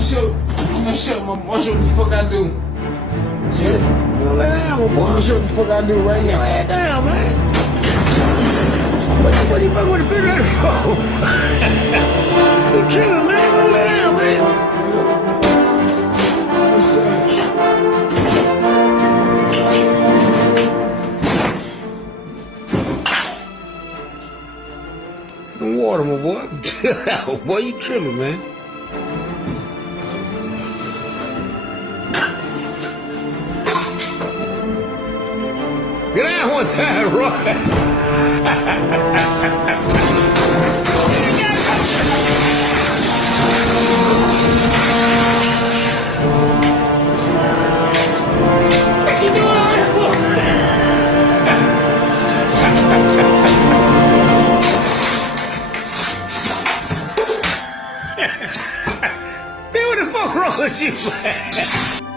I'll show what the fuck I do. Shit. You know, lay down, my boy. I'll show what the fuck I do right now. Lay down, man. What you fucking with the finger for? You tripping, man. Go lay down, man. Water, my boy. Chill out, boy. You tripping, man. Get out one time, Roy. What you doing all that for? Man, what the fuck wrong with you, man?